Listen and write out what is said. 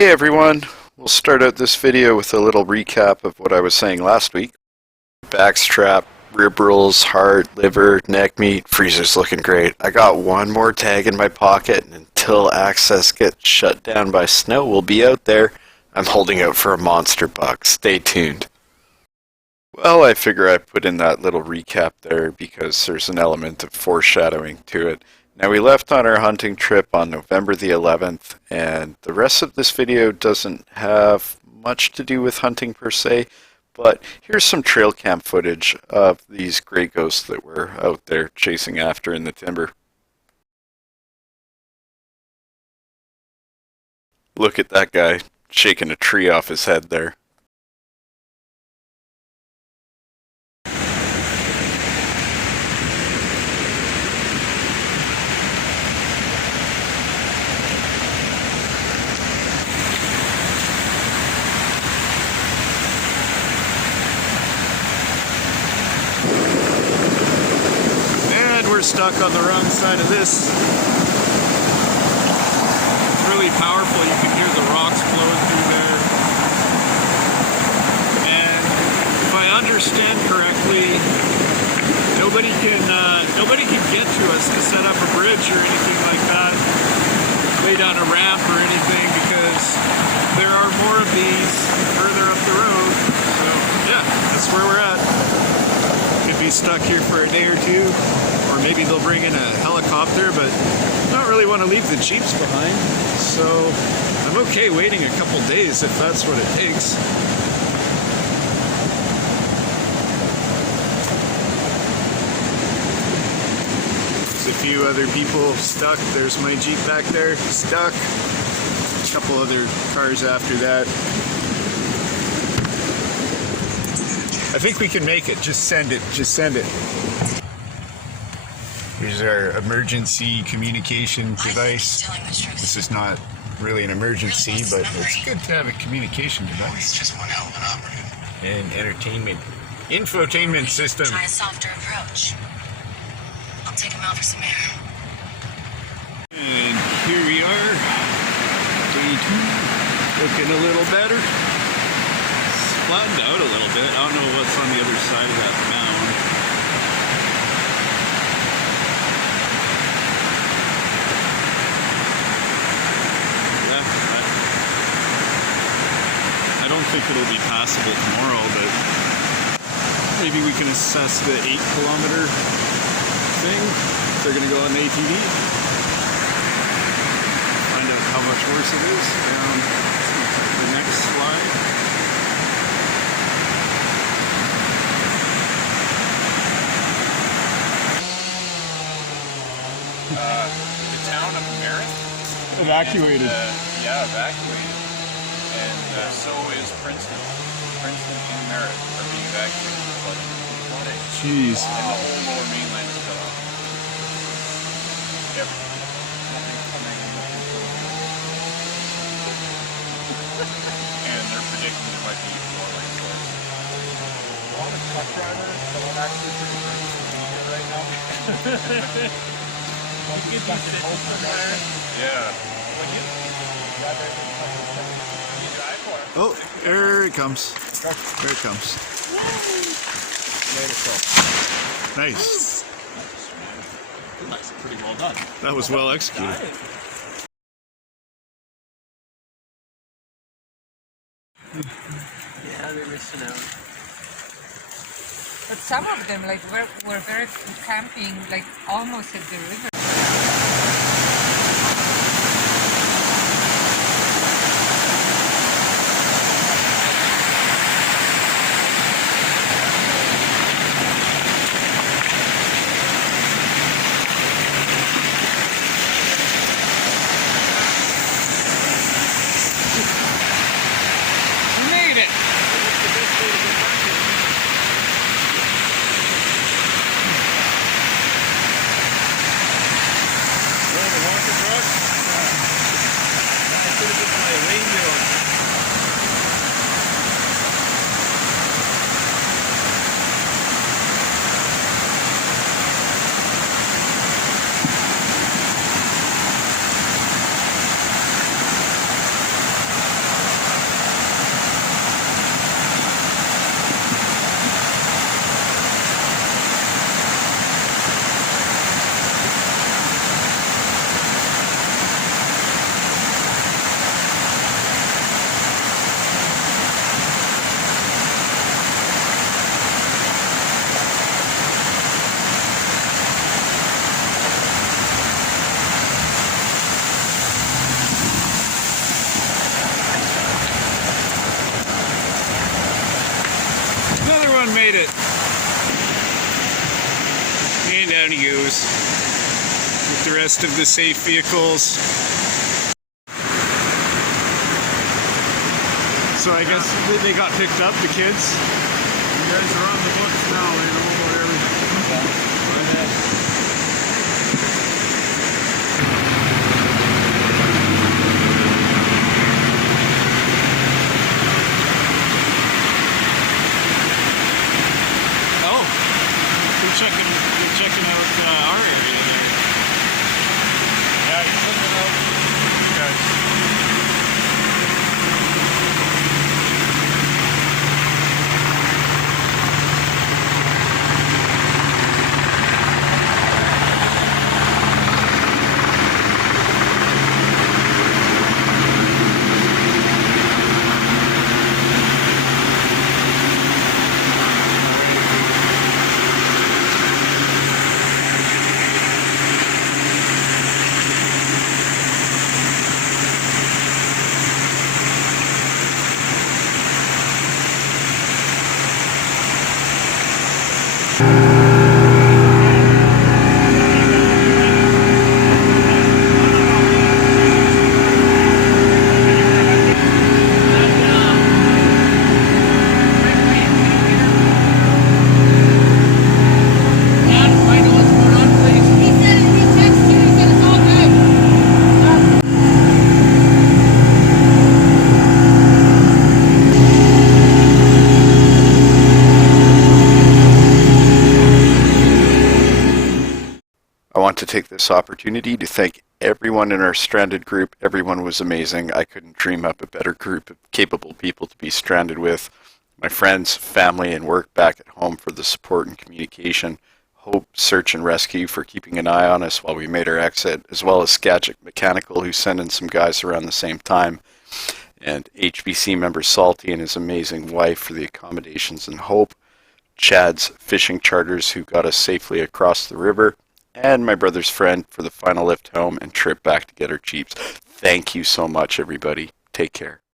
Hey everyone, we'll start out this video with a little recap of what I was saying last week. Backstrap, rib rolls, heart, liver, neck meat, freezer's looking great. I got one more tag in my pocket and until access gets shut down by snow we'll be out there. I'm holding out for a monster buck, stay tuned. Well, I figure I put in that little recap there because there's an element of foreshadowing to it. Now we left on our hunting trip on November the 11th, and the rest of this video doesn't have much to do with hunting per se, but here's some trail cam footage of these gray ghosts that we're out there chasing after in the timber. Look at that guy shaking a tree off his head there. We're stuck on the wrong side of this. It's really powerful. You can hear the rocks flowing through there. And if I understand correctly, nobody can get to us to set up a bridge or anything like that. Lay down a ramp or anything because there are more of these further up the road. So yeah, that's where we're at. Could be stuck here for a day or two. Or maybe they'll bring in a helicopter, but I don't really want to leave the Jeeps behind, so I'm okay waiting a couple days if that's what it takes. There's a few other people stuck. There's my Jeep back there, stuck. A couple other cars after that. I think we can make it. Just send it. Just send it. Here's our emergency communication device. This is not really an emergency, but it's good to have a communication device. Just one hell of an operative. And entertainment. Infotainment system. Try a softer approach. I'll take him out for some air. And here we are. Day 2. Looking a little better. Flattened out a little bit. I don't know what's on the other side of that mound. I don't think it'll be passable tomorrow, but maybe we can assess the 8-kilometer thing. They're going to go on the ATV. Find out how much worse it is down the next slide. The town of Merritt? Evacuated. Yeah, evacuated. And so is Princeton. Princeton and Merritt are being evacuated for flooding. Jeez. And the whole lower mainland is cut off. Yep. And they're predicting there might be more landslides. A lot of truck drivers, someone actually pretty good right now. You get these hope somewhere. Yeah. When you drive Oh, there it comes. There it comes. Nice. That's pretty well done. That was well executed. Yeah, they're missing out. But some of them, like, were very camping, like, almost at the river. Made it! made it. And down he goes with the rest of the safe vehicles. So I guess they got picked up, the kids. You guys are on the books now, they know about everything. Oh, you're checking out our area there. Yeah, he's sending out you guys. I want to take this opportunity to thank everyone in our stranded group. Everyone was amazing. I couldn't dream up a better group of capable people to be stranded with. My friends, family, and work back at home for the support and communication. Hope, Search and Rescue for keeping an eye on us while we made our exit, as well as Skagit Mechanical who sent in some guys around the same time. And HBC member Salty and his amazing wife for the accommodations and Hope. Chad's Fishing Charters who got us safely across the river. And my brother's friend for the final lift home and trip back to get our Jeeps. Thank you so much, everybody. Take care.